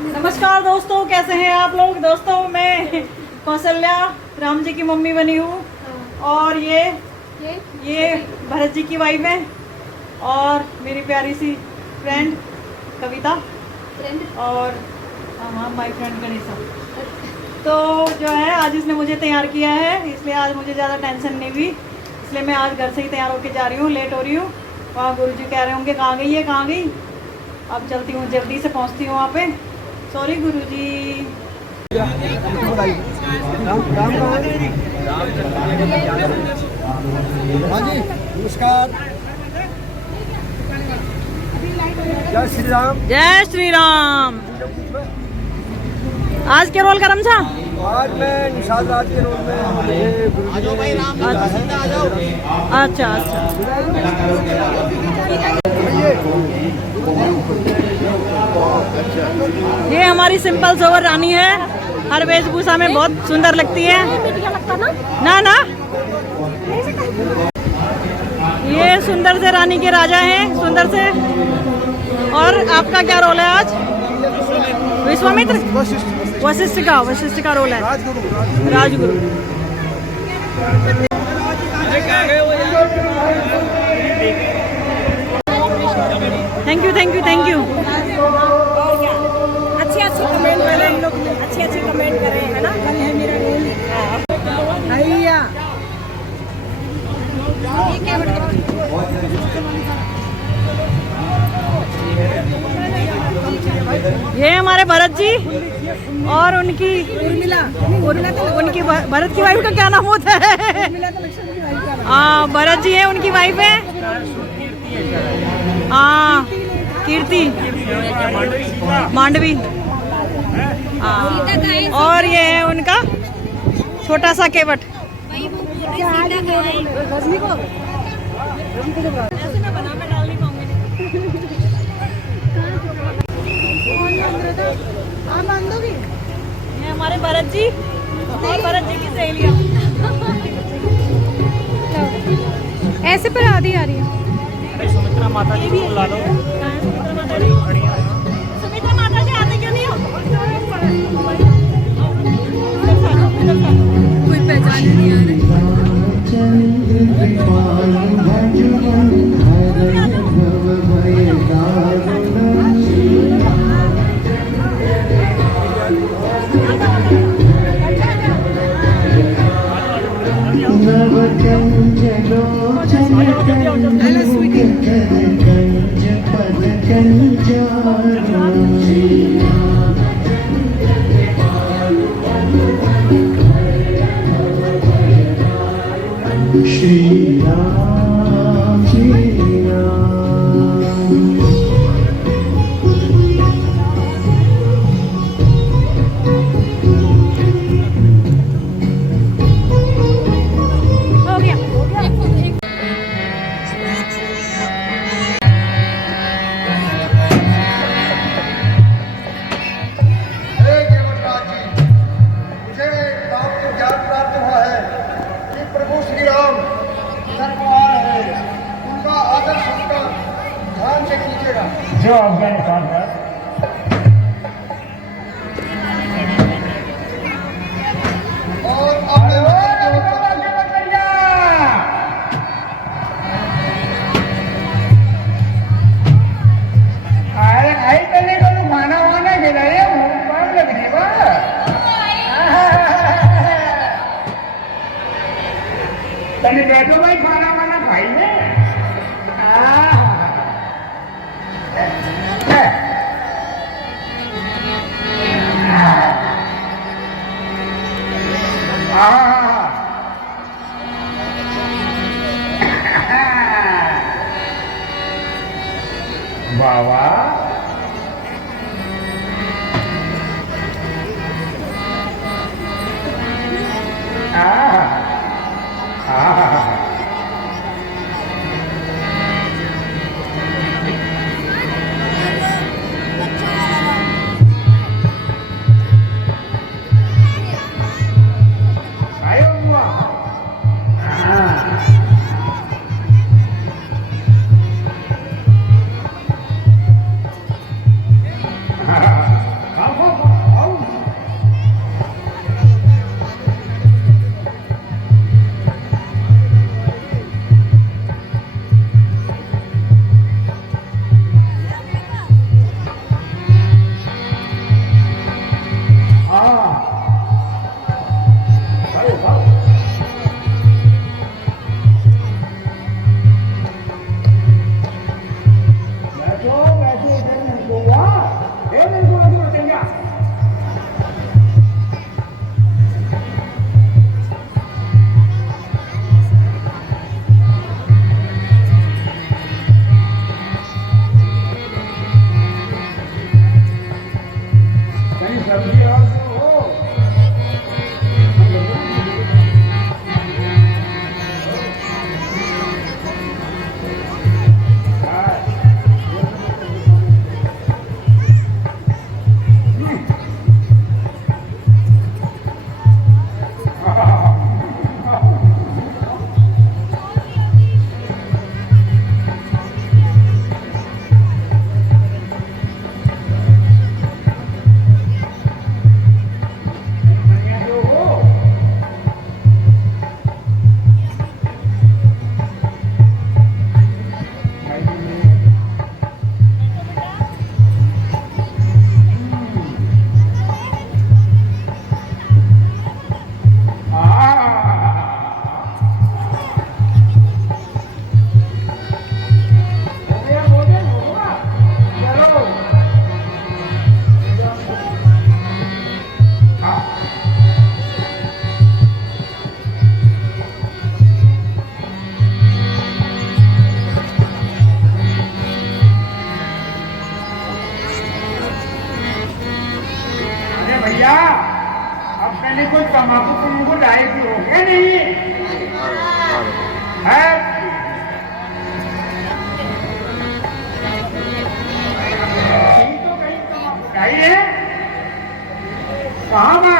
नमस्कार दोस्तों, कैसे हैं आप लोग। दोस्तों मैं कौशल्या राम जी की मम्मी बनी हूँ और ये भरत जी की वाइफ है और मेरी प्यारी सी फ्रेंड कविता और माय फ्रेंड गणेशा। तो जो है आज इसने मुझे तैयार किया है, इसलिए आज मुझे ज़्यादा टेंशन नहीं हुई, इसलिए मैं आज घर से ही तैयार होके जा रही हूँ। लेट हो रही हूँ, वहाँ गुरुजी कह रहे होंगे कहाँ गई है कहाँ गई। अब चलती हूँ, जल्दी से पहुँचती हूँ वहाँ पे। सॉरी गुरुजी। हाँ जी नमस्कार। जय श्री राम। जय श्री राम। आज के रोल करम था। आज मैं निषाद राज के रोल में अच्छा अच्छा। ये हमारी सिंपल सोवर रानी है, हर वेशभूषा में बहुत सुंदर लगती है ना ना। ये सुंदर से रानी के राजा हैं, सुंदर से। और आपका क्या रोल है आज? विश्वामित्र, वशिष्ठ का रोल है, Rajguru. Thank you thank you thank you. अच्छी कमेंट कर रहे हैं लोग, अच्छी कमेंट कर रहे हैं ना। कल है मेरा रोल भैया। ये हमारे भरत जी और उनकी उनकी भरत की वाइफ का क्या नाम होता है? हाँ भरत जी है, उनकी वाइफ है हाँ कीर्ति मांडवी। और ये है उनका छोटा सा केवट। ये हमारे भरत जी और भरत जी की सहेलियाँ। ऐसे पर आधी आ रही है। सुमित्रा माता जी को बुला लो। सुमित्रा माता जी आते क्यों नहीं हो? कोई पहचान नहीं आ रही। श्री राम श्री राम। हो गया जो अफगानिस्तान का खाना वाना खिलाइए, भूख पान लग रही है। तनी बैठो भाई, खाना वाना खाइए। वाह वाह। भैया अब मैंने कोई तम्बाकू को लाए की रोके नहीं है। तो कहीं तम्बाकू लाई है कहाँ बा?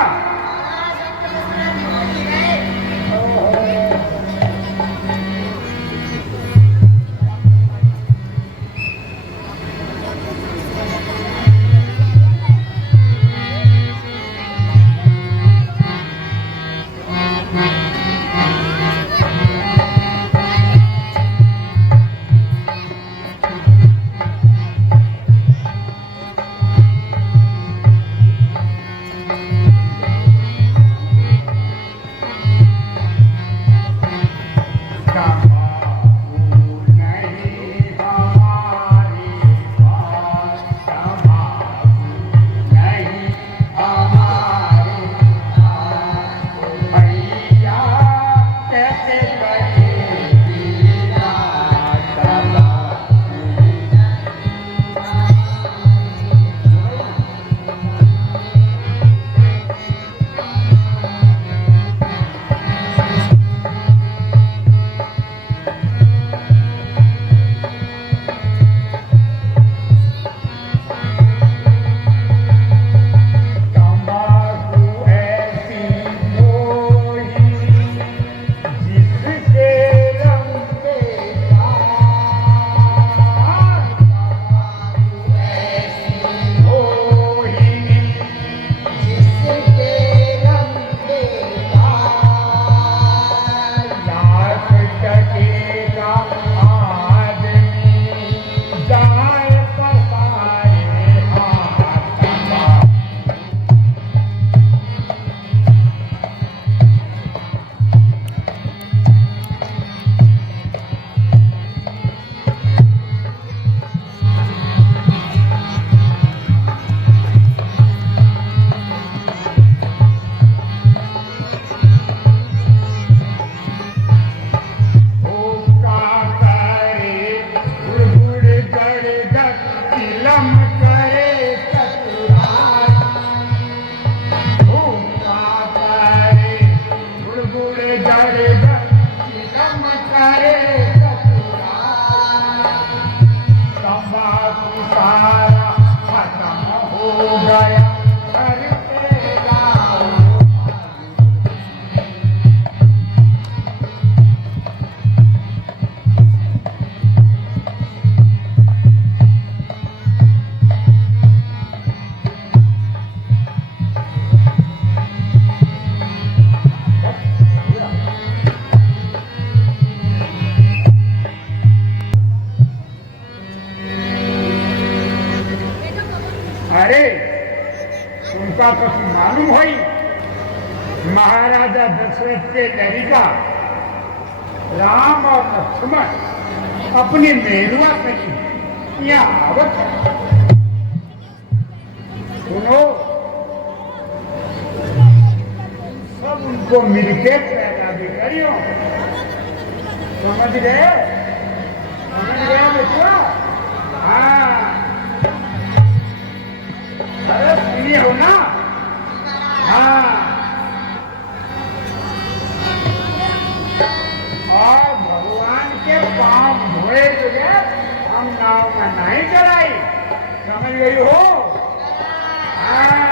अरे उनका कुछ मालूम हुई महाराजा दशरथ के लड़का राम और लक्ष्मण अपनी मेरुआ करी यहाँ आवत है। सुनो सब उनको मिलके पैदा भी करियो। समझ गए बेटा? हाँ अरे सुनिए हो ना? हाँ और भगवान के पांव धोए तुझे हम नाव में नहीं चलाई। समझ गई हो? हाँ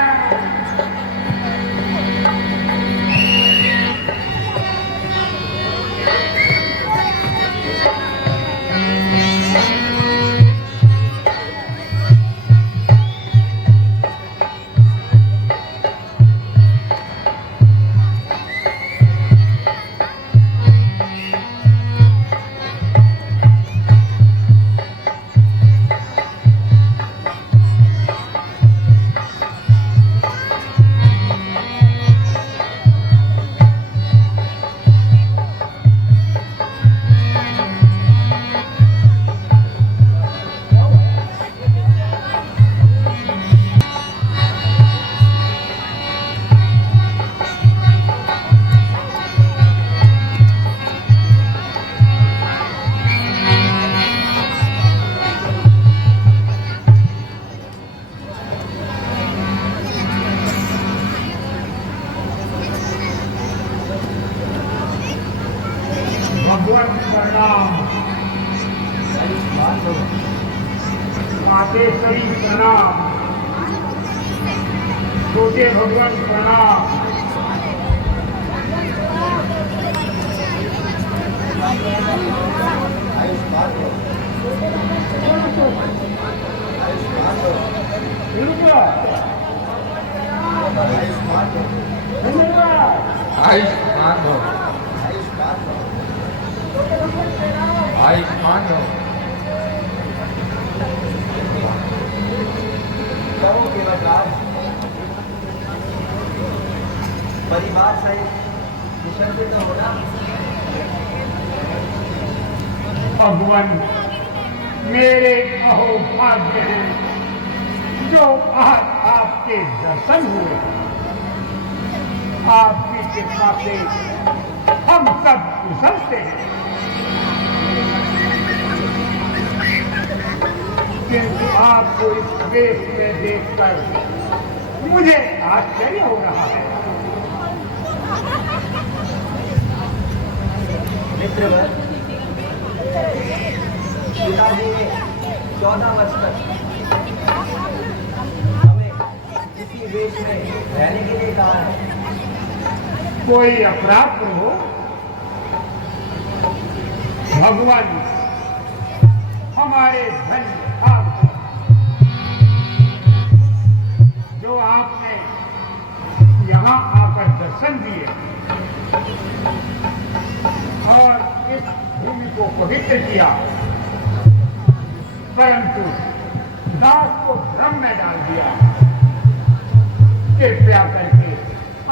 प्रणाम, मातेश्वरी प्रणाम, छोटे भगवान प्रणाम। आयुष्मान हो, आयुष्मान हो। परिवार सहित विसर्जित होना। भगवान मेरे अहोभाग्य हैं जो आज आपके दर्शन हुए। आपकी कृपा से हम सब कुशल से हैं, किंतु आपको इस वेश में देखकर मुझे आश्चर्य हो रहा है। मित्रवर, पिताजी ने 14 वर्ष तक हमें इसी वेश में रहने के लिए कहा है। कोई अपराध हो, भगवान हमारे धन आप जो आपने यहाँ आकर दर्शन दिए और इस भूमि को पवित्र किया, परंतु दास को भ्रम में डाल दिया। कृपया करके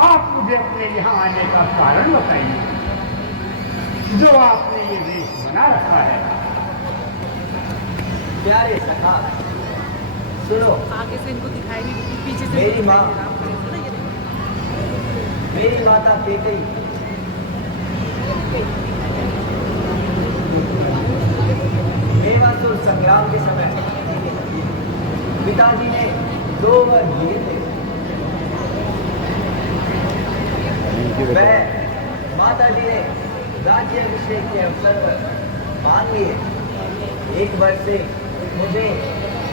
आप मुझे अपने यहाँ आने का कारण बताइए, जो आपने ये वेश बना रखा है। प्यारे सखा, सुनो। आगे से इनको दिखाई नहीं देती, पीछे से मेरी माँ, दिखाई दे मेरी माता केकई मेवासुर संग्राम के समय पिताजी ने 2 वर लिए थे। वह माता जी ने राज्य अभिषेक के अवसर पर मान लिए। 1 वर्ष से मुझे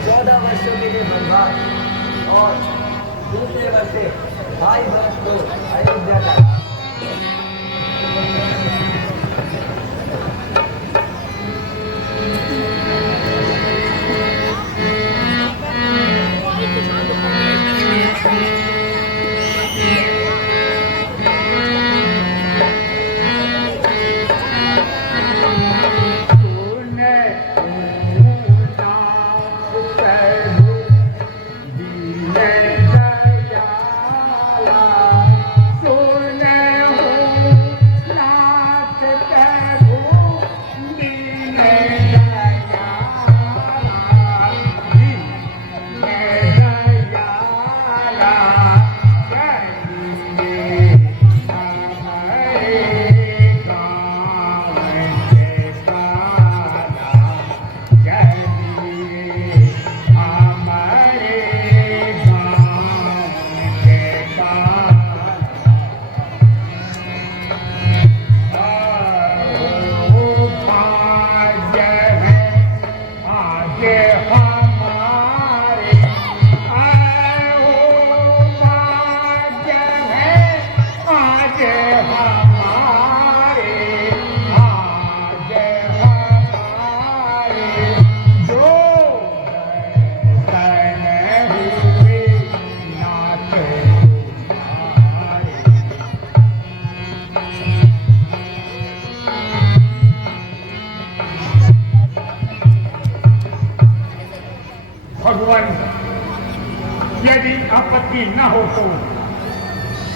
14 वर्षों के लिए बनवास और दूसरे वर्ष से 22 वर्ष को अयोध्या का। भगवान, यदि आपत्ति न हो तो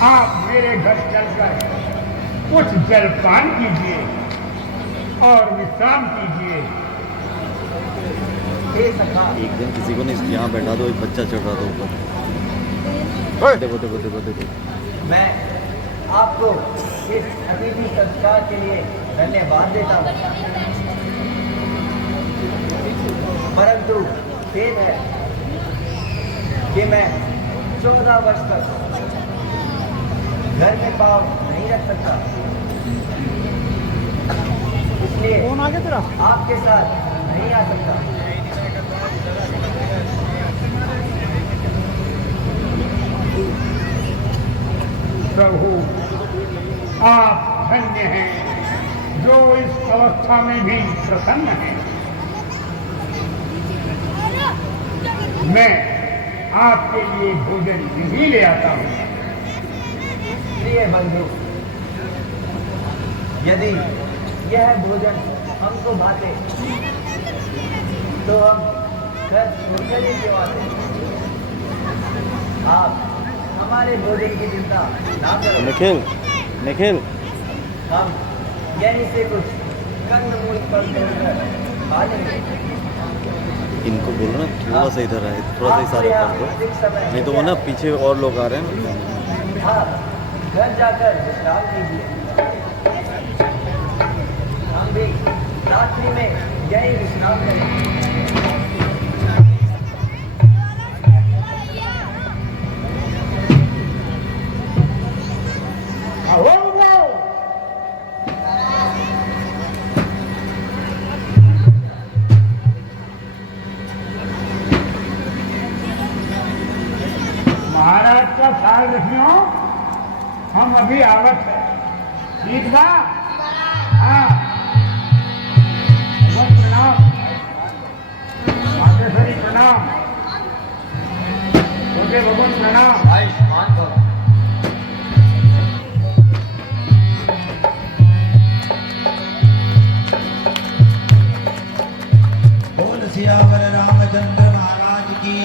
आप मेरे घर चलकर कुछ जलपान कीजिए और विश्राम कीजिए। एक दिन किसी को नहीं यहाँ बैठा दो, एक बच्चा चढ़ रहा था ऊपर। देखो देखो देखो देखो। मैं आपको इस अतिथि संस्कार के लिए धन्यवाद देता हूँ, परंतु खेद है कि मैं 14 वर्ष तक घर में पाँव नहीं रख सकता। इसलिए कौन आ गया तेरा? आपके साथ नहीं आ सकता। प्रभु आप धन्य हैं जो इस अवस्था में भी प्रसन्न हैं। मैं आपके लिए भोजन नहीं ले आता हूँ। प्रिय बंधु, यदि यह भोजन हमको भाते तो हम घर छोड़कर ही क्यों आते? आप हमारे भोजन की चिंता ना करो। निखिल निखिल हम यहीं से कुछ कंदमूल पर तोड़कर खा लेंगे। इनको बोलो ना थोड़ा सा इधर आए, थोड़ा सा इशारा कर दो, नहीं तो वो ना पीछे और लोग आ रहे हैं ना। आप घर जाकर विश्राम कीजिए। हम भी रात्रि में यही विश्राम करेंगे। महाराज का ख्याल रखियो, हम अभी आवत है। ठीक बा? हाँ, भगवान प्रणाम, मातेश्वरी प्रणाम, छोटे भगवान प्रणाम। आयुष्मान भव। बोल सियावर रामचंद्र महाराज की।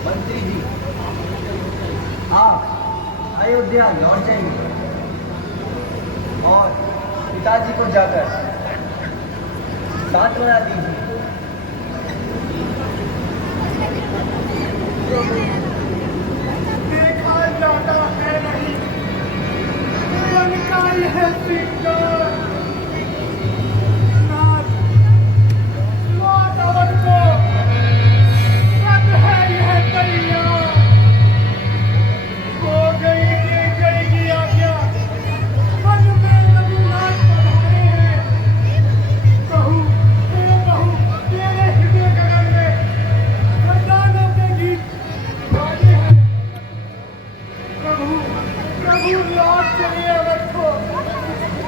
मंत्री जी, आप अयोध्या लौट जाइए और पिताजी को जाकर सांत्वना दीजिए। देखा जाता है नहीं, मन का यह श्रृंगार। नाथ, लौट अवध को, सब है यह तैयार। हो गई ये जाएगी आज्ञा, मन में रघुनाथ पधारे हैं। कहूँ तेरे हृदय गगन में खजानों के गीत गाने हैं। प्रभु लौट चलिए अवध को,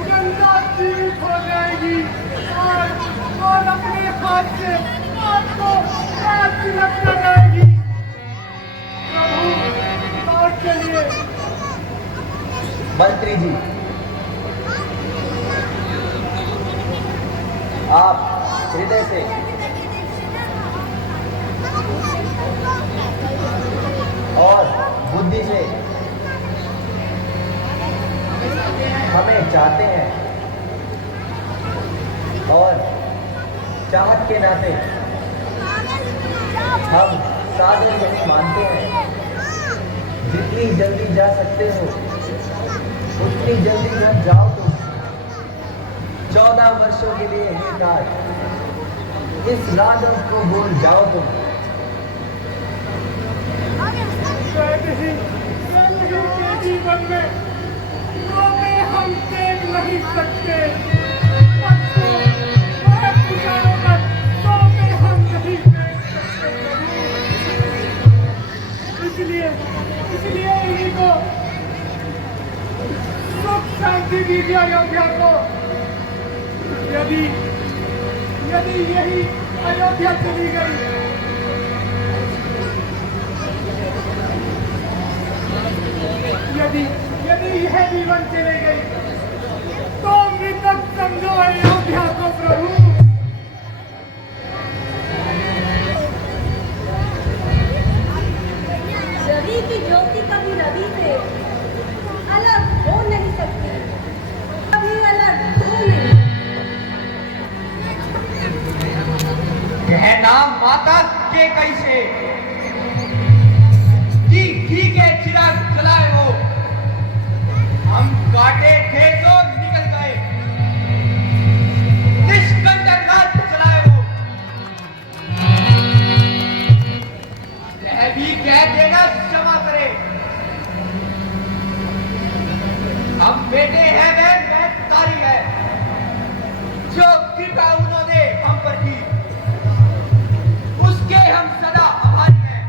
गंगा जीवित हो जाएगी और अपने हाथ से आपको तिलक लगाएगी। प्रभु लौट चलिए। मंत्री जी, आप हृदय से और बुद्धि से हमें चाहते हैं और चाहत के नाते हम साधन नहीं मानते हैं। जितनी जल्दी जा सकते हो उतनी जल्दी घर जाओ। तुम 14 वर्षों के लिए ही काज इस राजन को भूल जाओ। तुम जीवन में हम देख नहीं सकते, इसलिए इन्हीं को सुख शांति दीजिए अयोध्या को। यदि यही अयोध्या चली गई यदि यह जीवन चले गई तो मृतक समझो अयोध्या को प्रभु। राम माता के कैसे जी ठीक है चिराग जलाए हो, हम काटे थे तो निकल गए, निष्कंटक रात जलाए हो, यह भी कह देना क्षमा करे, हम बेटे हैं वह तारी है, जो कृपा उन्होंने हम पर की उसके हम सदा आभारी हैं।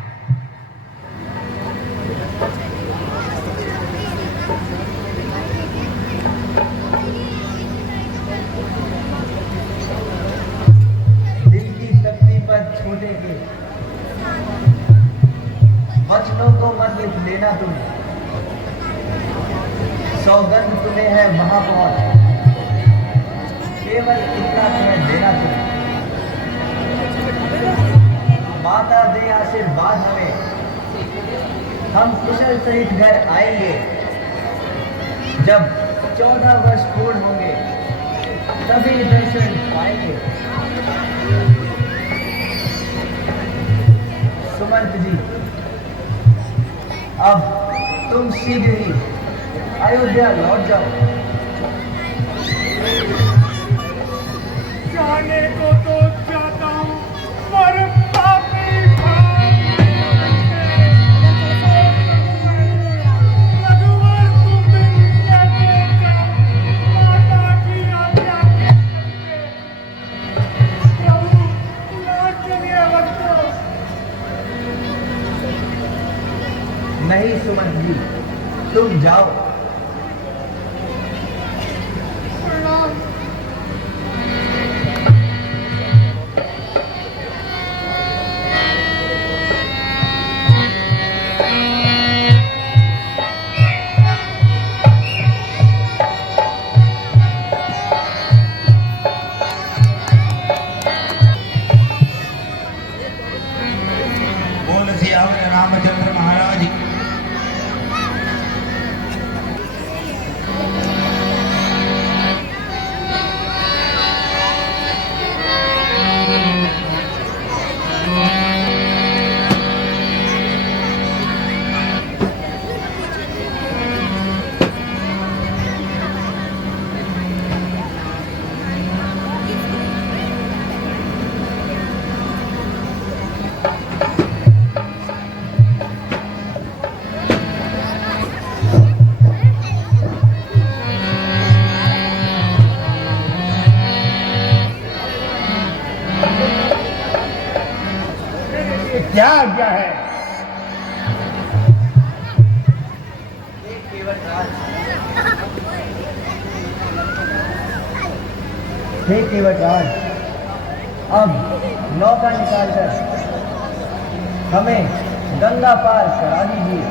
दिल की तख्ती पर छोटे के वचनों को मत लिख लेना तुम, सौगंध तुम्हें है महापौर, केवल इतना तुम्हें देना तुम, माता दे आशीर्वाद हमें, हम कुशल सहित घर आएंगे, जब 14 वर्ष पूर्ण होंगे तभी दर्शन पाएंगे। सुमंत जी, अब तुम शीघ्र ही अयोध्या लौट जाओ। जाने को तो चाहता हूँ पर पापी भाई रघुवर तुम बिन कैसे जाऊं, माता की आज्ञा के प्रभु लौट चलिए भक्तों। नहीं सुमंत जी, तुम जाओ। बोल सियावर रामचंद्र महाराज की। क्या आज्ञा है? हे केवटराज, अब नौका निकालकर हमें गंगा पार करा दीजिए।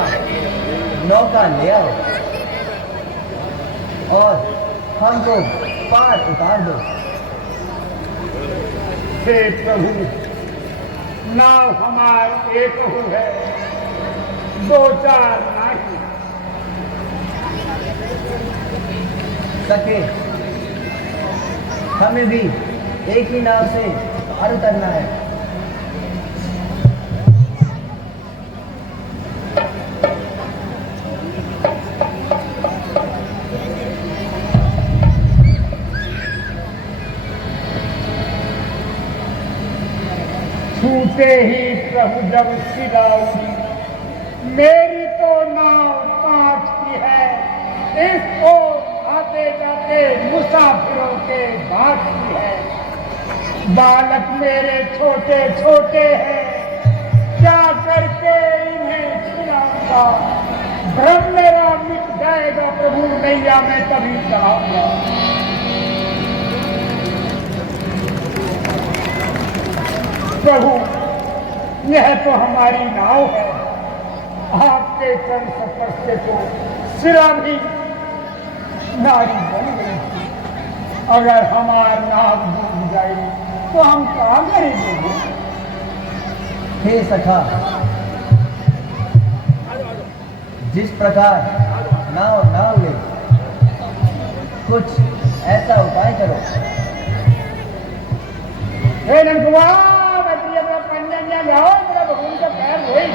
यहाँ नौका ले आओ और हमको पार उतार दो। हे प्रभु, नाव हमार एक है, दो चार नहीं। सके हमें भी एक ही नाव से पार उतरना है। छूटे ही प्रभु जब सिराउरी, मेरी तो नाव कांच की है, इसको आते जाते मुसाफिरों के बात की है। बालक मेरे छोटे छोटे हैं, क्या करके इन्हें खिलाऊंगा। भ्रम मेरा मिट जाएगा प्रभु, नैया मैं तभी चढ़ाऊंगा। प्रभु, यह तो हमारी नाव है, आपके चरण स्पर्श से तो सिरा भी नारी बन गई। अगर हमारा नाव डूब जाए तो हम कहाँ करेंगे। हे सखा, जिस प्रकार नाव ना उड़े, कुछ ऐसा उपाय करो। हे नंदुआ, अपना पन्ना जाओ, मेरा भगवान का पैर धोई।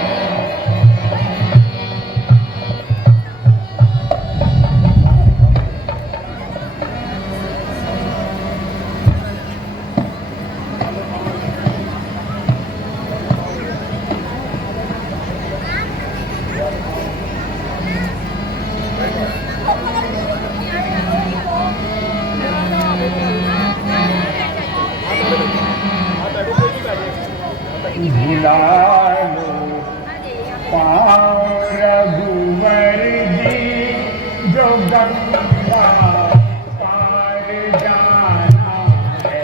रघुवर जी जो गंगा पार जाना है,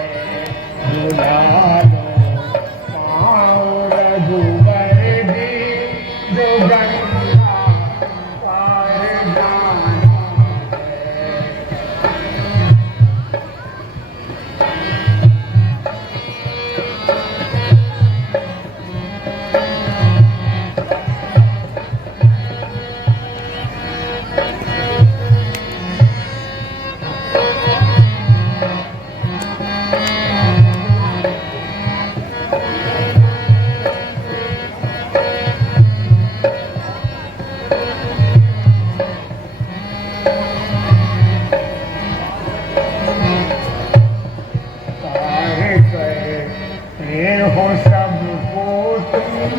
बुला लो पाओ रघुवर जी जो गंगा पार जाना है। हो सबको तुम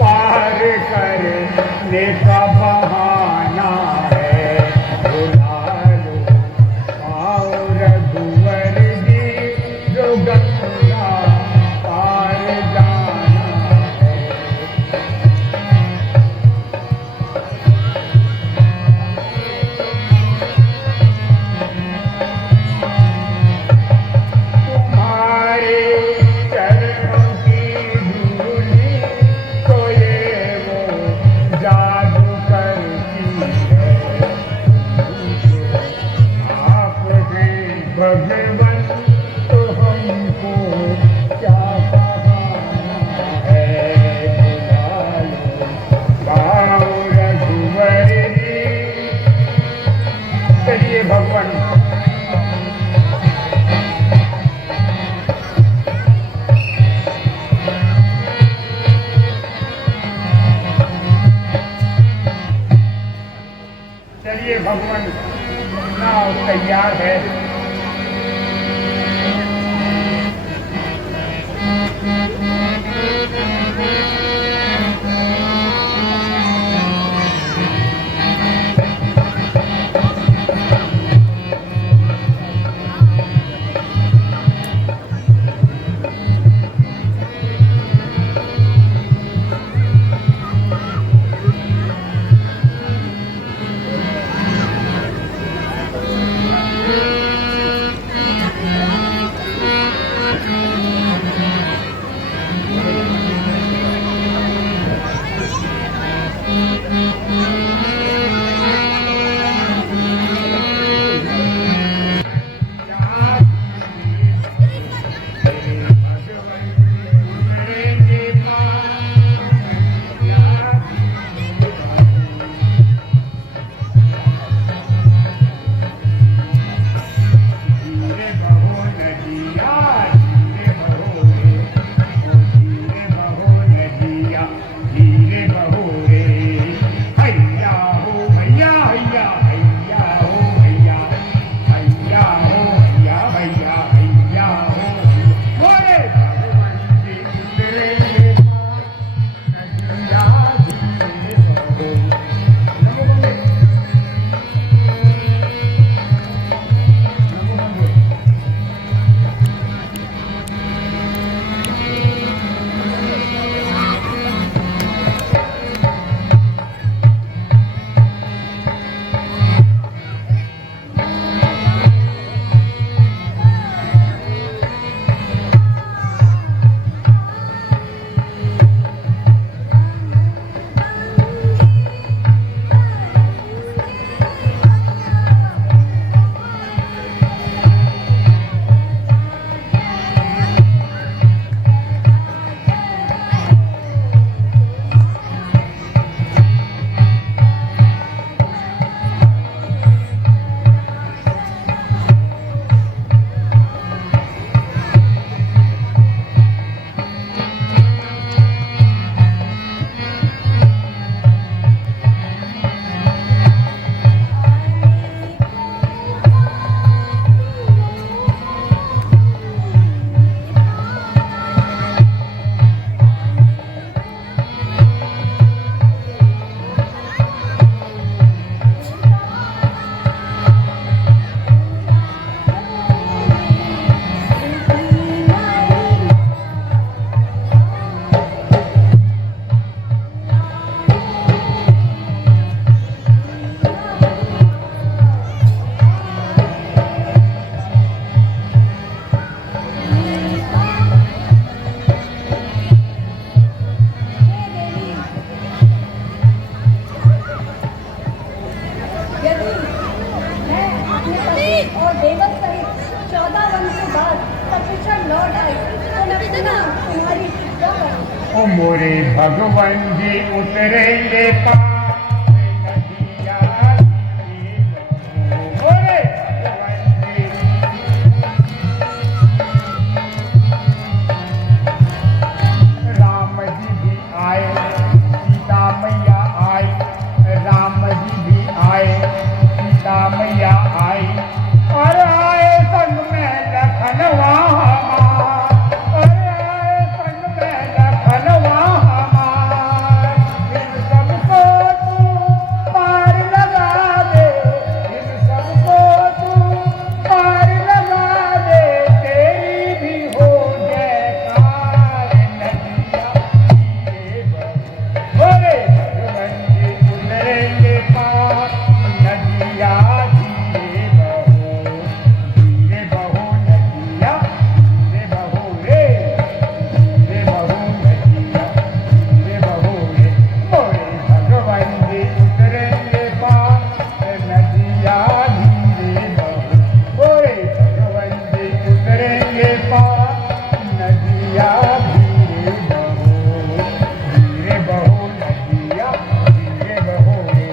पार करने का बहाना है, बुला लो आओ रघुवर जी जो गंगा पार जाना है। तुम्हारे चरणों की धूली तो ये वो जादू करती है। आप हैं भगवान तो हमको क्या बहाना है, बुला लो आओ रघुवर जी। चलिए भगवान, चलिए भगवान, नाव तैयार है। और देवक सहित 14 वर्ष के बाद सकुशल लौट आई तो मैं पुनः तुम्हारी क्या करूं? ओ मोरे भगवान जी उतरेंगे पार नदिया मोरे भगवान जी राम जी भी आए सीता मैया आई राम जी भी आए सीता मैया आई और आए संग में लखनवा और आए संग में लखनवा इन सबको तू पार लगा दे इन सबको तू पार लगा दे तेरी भी हो जयकार नदिया धीरे बहो नदिया धीरे बहो धीरे बहो नदिया धीरे बहो रे मोरे भगवान जी उतरेंगे पार नदिया धीरे बहो मोरे भगवान जी उतरेंगे पार नदिया धीरे बहो नदिया धीरे बहो रे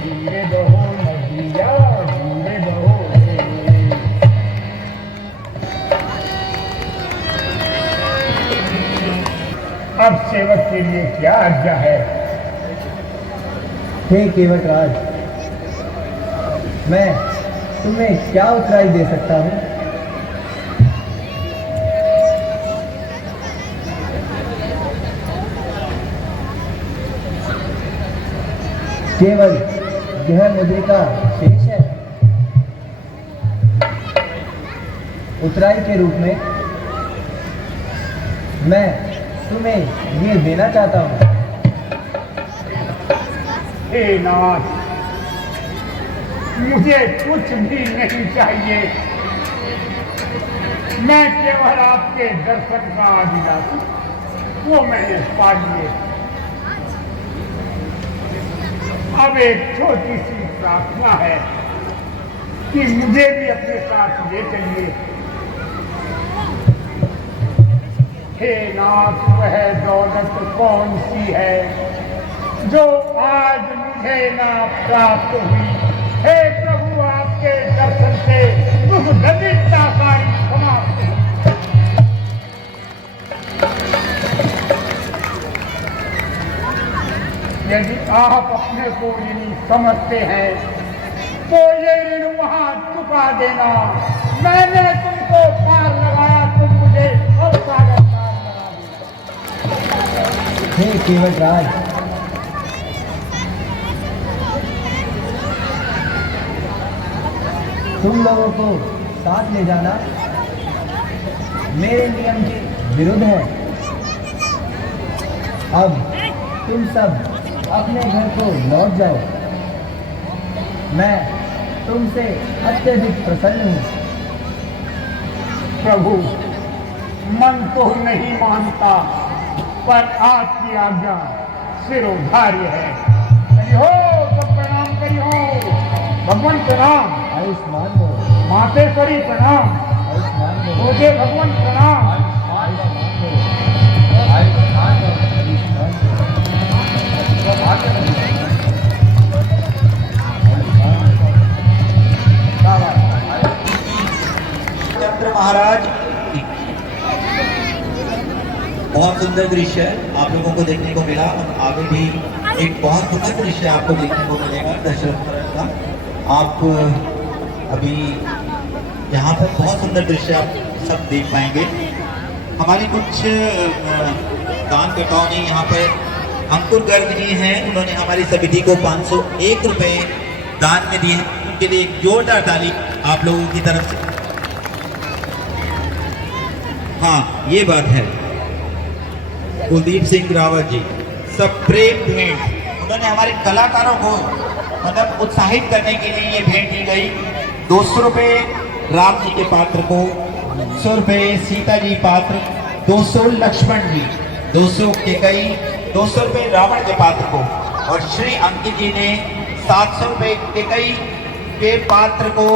धीरे बहो नदिया धीरे बहो रे अब सेवक के लिए क्या आज्ञा है? हे केवट राज, मैं तुम्हें क्या उत्तराई दे सकता हूँ? केवल यह मुद्रिका शेष है। उत्तराई के रूप में मैं तुम्हें ये देना चाहता हूँ। हे नाथ, मुझे कुछ भी नहीं चाहिए। मैं केवल आपके दर्शन का अभिलाषी, वो मैंने पा लिए। अब एक छोटी सी प्रार्थना है कि मुझे भी अपने साथ ले चलिए। हे नाथ, वह दौलत कौन सी है जो आज मुझे ना प्राप्त हुई। हे प्रभु, आपके दर्शन से दुख दरिद्रता सारी समाप्त हुई। यदि आप अपने को ऋणी समझते हैं तो ये ऋण वहां चुका देना। मैंने तुमको पार लगाया, तुम मुझे और सागर पार लगा देना। हे केवट राज, तुम लोगों को साथ ले जाना मेरे नियम के विरुद्ध है। अब तुम सब अपने घर को लौट जाओ। मैं तुमसे अत्यधिक प्रसन्न हूँ। प्रभु, मन तो नहीं मानता, पर आपकी आज्ञा सिरोधार्य है। करी हो सब प्रणाम, करी हो भगवान प्रणाम। आयुष्मान हो, मातेश्वरी प्रणाम। आयुष्मान हो, मुझे भगवान प्रणाम। चंद्र महाराज, बहुत सुंदर दृश्य है आप लोगों को देखने को मिला। और आगे भी एक बहुत सुंदर दृश्य आपको देखने को मिलेगा दशरथ का। आप अभी यहाँ पर बहुत सुंदर दृश्य आप सब देख पाएंगे। हमारे कुछ दानकर्ताओं ने यहाँ पर अंकुर गर्ग जी हैं, उन्होंने हमारी समिति को 501 रुपए दान में दिए। उनके लिए एक जोरदार ताली आप लोगों की तरफ से। हाँ, ये बात है। कुलदीप सिंह रावत जी, सब प्रेम भेंट, उन्होंने हमारे कलाकारों को मतलब उत्साहित करने के लिए ये भेंट दी गई। 200 रुपये राम जी के पात्र को, 100 रुपये सीता जी पात्र, 200 लक्ष्मण जी, 200 केकई, 200 रुपये रावण के पात्र को। और श्री अंकित जी ने 700 रुपये केकई के पात्र को।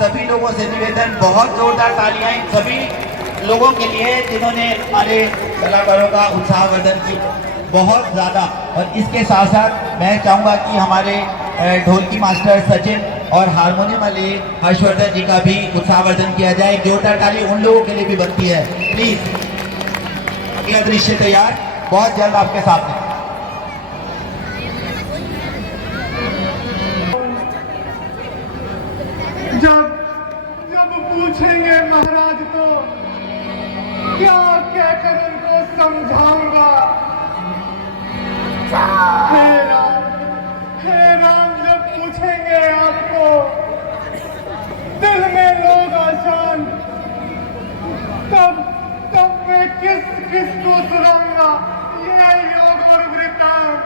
सभी लोगों से निवेदन, बहुत जोरदार तालियां इन सभी लोगों के लिए जिन्होंने हमारे कलाकारों का उत्साहवर्धन की बहुत ज़्यादा। और इसके साथ साथ मैं चाहूँगा कि हमारे ढोलकी मास्टर सचिन और हारमोनियम वाले हर्षवर्धन जी का भी उत्साहवर्धन किया जाए। जोरदार ताली उन लोगों के लिए भी बनती है प्लीज। अगला दृश्य तैयार, बहुत जल्द आपके सामने। जब पूछेंगे महाराज तो क्या कहकर उनको समझाऊंगा। हे राम, जब पूछेंगे आपको दिल में लोग आसान, तब मैं किस को सुनाऊंगा ये योग और वृत्तांत।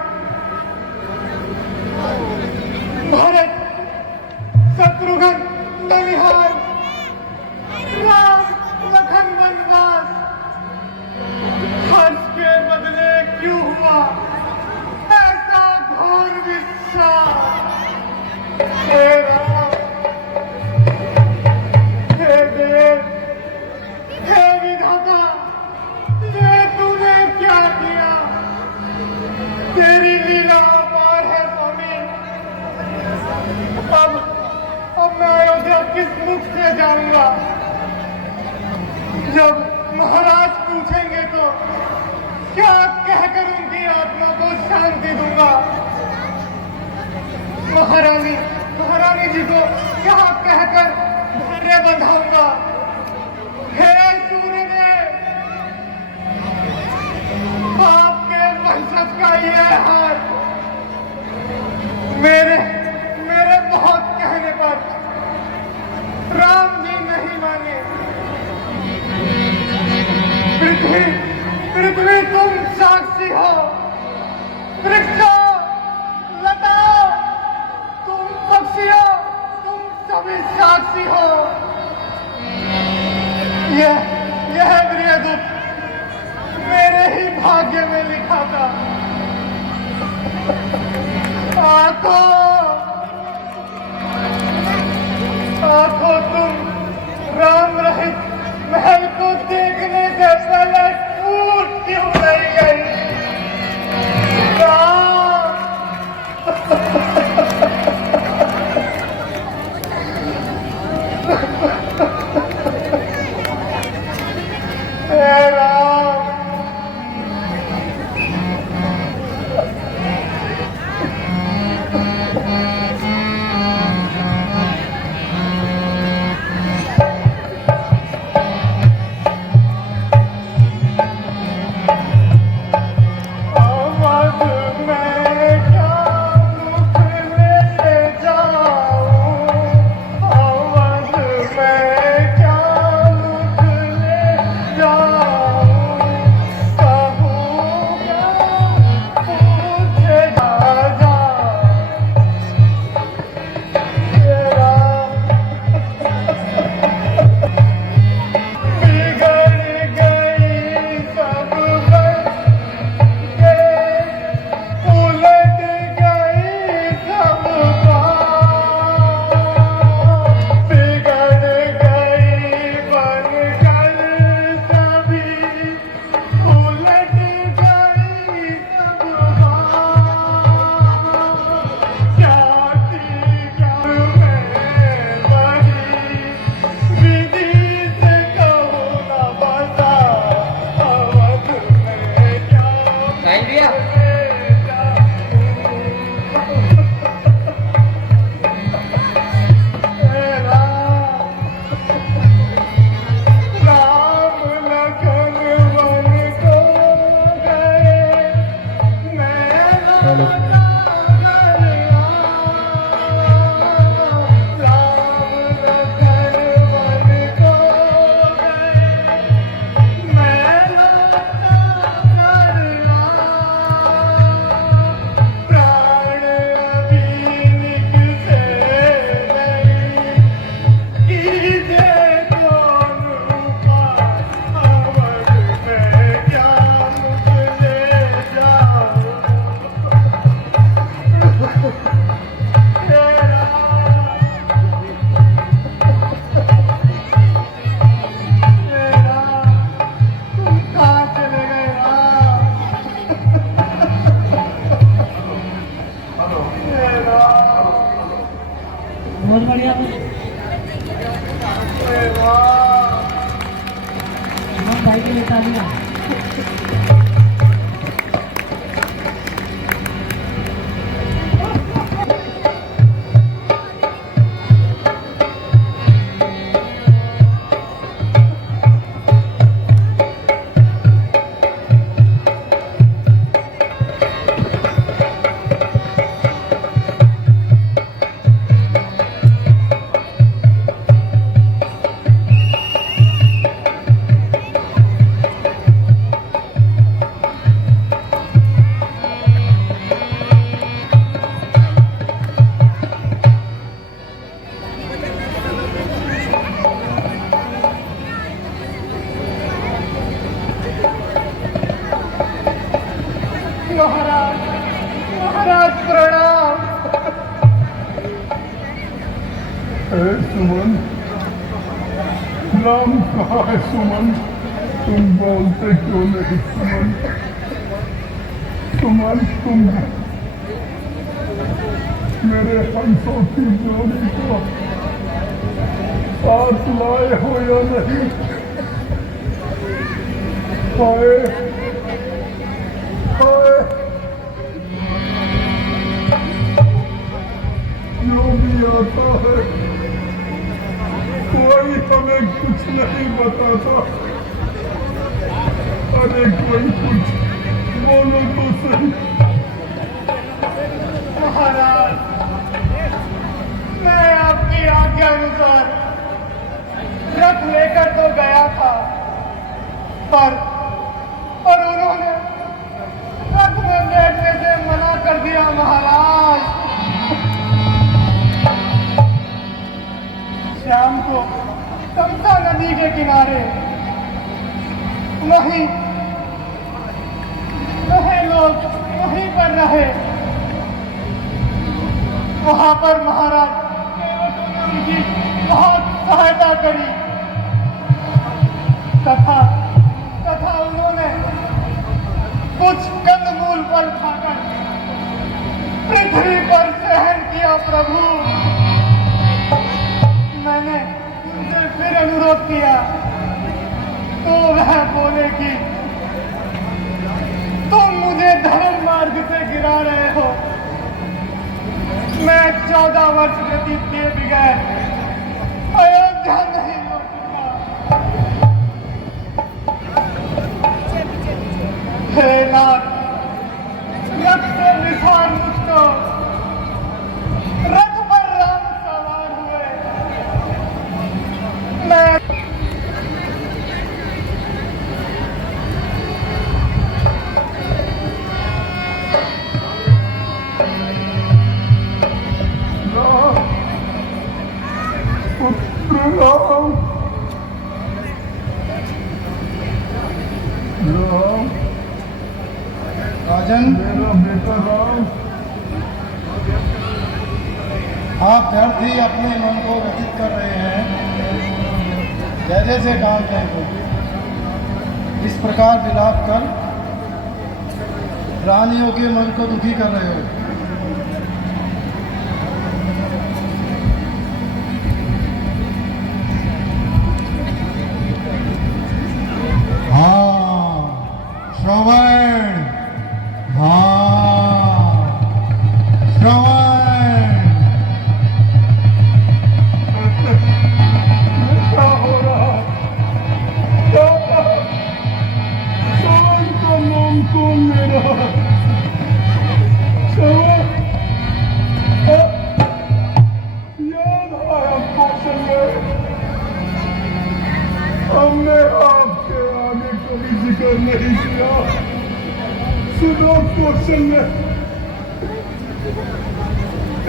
भरत, शत्रुघ्न, बलिहार, राम लखन वनवास, हर्ष के बदले क्यों हुआ ऐसा घोर विश्वास। हे राम, हे देव, हे विधाता, ये तूने क्या किया। तेरी लीला अपार है स्वामी। अब मैं अयोध्या किस मुख से जाऊंगा। जब महाराज पूछेंगे तो क्या कहकर उनकी आत्मा को शांति दूंगा। महारानी जी को क्या कहकर धैर्य बंधाऊंगा। हे सूर्यदेव, आपके वंशज का यह हाल मेरे बहुत कहने पर राम जी नहीं माने। पृथ्वी तुम साक्षी हो, वृक्षों, लताओं, तुम पक्षियों, तुम सभी साक्षी हो। यह प्रियदूत मेरे ही भाग्य में लिखा था। आंखों तुम राम रहित महल को देखने से पहले टूट क्यों नहीं गई? राम हे राम बहुत बढ़िया। भाई के लिए तालियां। महाराज महाराज प्रणाम। सुमन, राम कहाँ है सुमन? तुम बोलते क्यों नहीं सुमन? सुमन, तुम मेरे हंसों की जोड़ी को साथ लाए हो या नहीं? हाय हाय, जो भी आता है कोई हमें कुछ नहीं बताता। अरे कोई कुछ बोलो तो सही। महाराज, मैं आपकी आज्ञा अनुसार रथ लेकर तो गया था, पर उन्होंने रथ में बैठने से मना कर दिया महाराज। शाम को तमसा नदी के किनारे वहीं लोग वहीं पर रहे। वहां पर महाराज देवतों ने उनकी बहुत सहायता करी तथा उन्होंने कुछ कंदमूल पर खाकर पृथ्वी पर सहन किया। प्रभु, मैंने उनसे फिर अनुरोध किया तो वह बोले कि तुम मुझे धर्म मार्ग से गिरा रहे हो। मैं 14 वर्ष व्यतीत किए बगैर अयोध्या नहीं लौटूंगा। हे नाथ, रथ से निखार मुझको। रथ पर राम सवार हुए। मैं राम राम राजन, मेरा बेटा राम, आप व्यर्थ ही अपने मन को व्यतीत कर रहे हैं। जैसे से काम है इस प्रकार विलाप कर रानियों के मन को दुखी कर रहे हो। श्रवण, हाँ श्रवण, क्या हो रहा? श्रवण का नाम तो मेरा श्रवण याद आया कौशल्य। हमने आपके आगे कभी जिक्र नहीं किया। सुनो कौशल्य,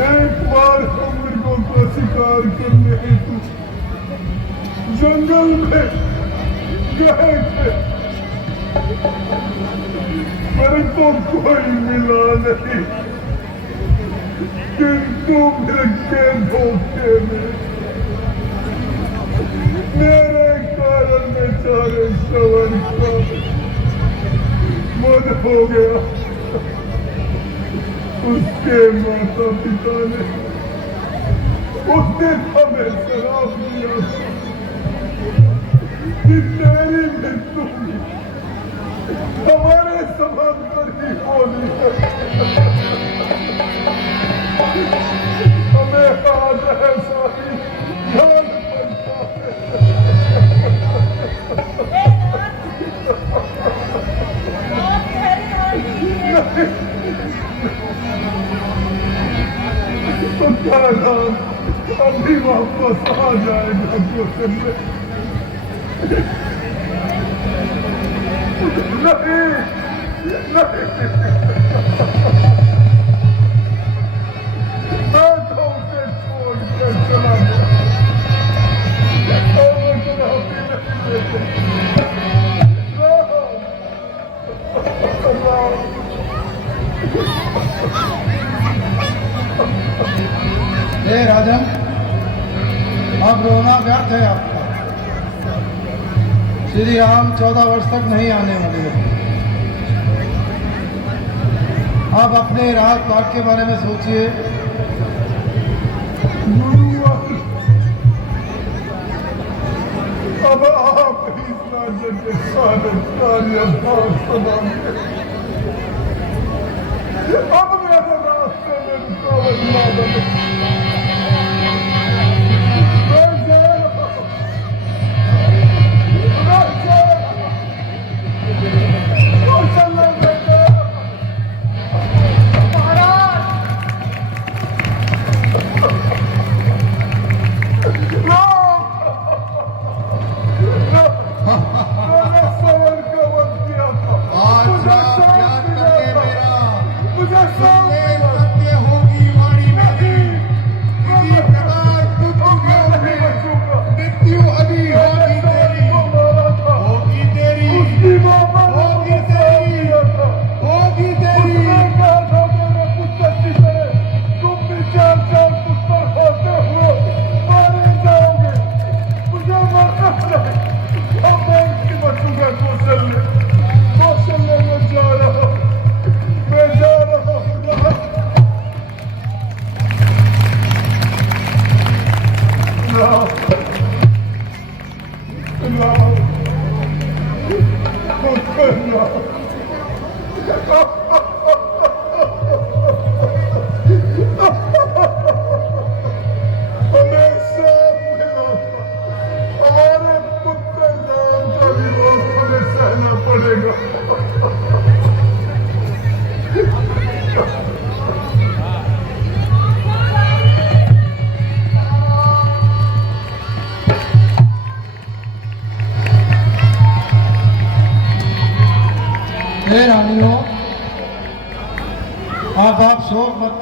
एक बार हम मृगों को शिकार करने हेतु जंगल में गए थे, मेरे को कोई मिला नहीं, किंतु मृग के धोखे में मेरे कारण बेचारे श्रवण का मन हो गया। उसके माता पिता ने उसने हमें शराब दिया कि तेरी मृत्यु हमारे समाज पर ही होनी है। हमें आज ऐसा ही ध्यान पड़ता है। तो क्या नाम अभी वापस आ जाएगा कौशल्य? नहीं मैं तो उसे छोड़ कर चला गया। हे राजन, अब रोना व्यर्थ है आपका। श्री राम 14 वर्ष तक नहीं आने वाले हैं। आप अपने राहत पाठ के बारे में सोचिए। अब आप इस राज्य के सारे कार्य संभालिए। अब मेरे रास्ते में रुकावट ना बने। सत्य होगी वाणी में।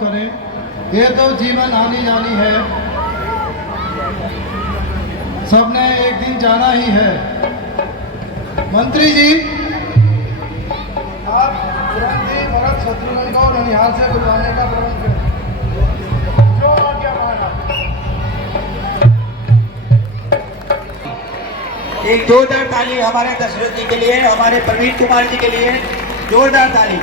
करें। ये तो जीवन आनी जानी है, सबने एक दिन जाना ही है। मंत्री जी, आप तुरंत ही भरत शत्रुघ्न को ननिहाल से बुलवाने का प्रबंध करें। जो आज्ञा माना। एक जोरदार ताली हमारे दशरथ जी के लिए, हमारे प्रवीण कुमार जी के लिए, जोरदार ताली।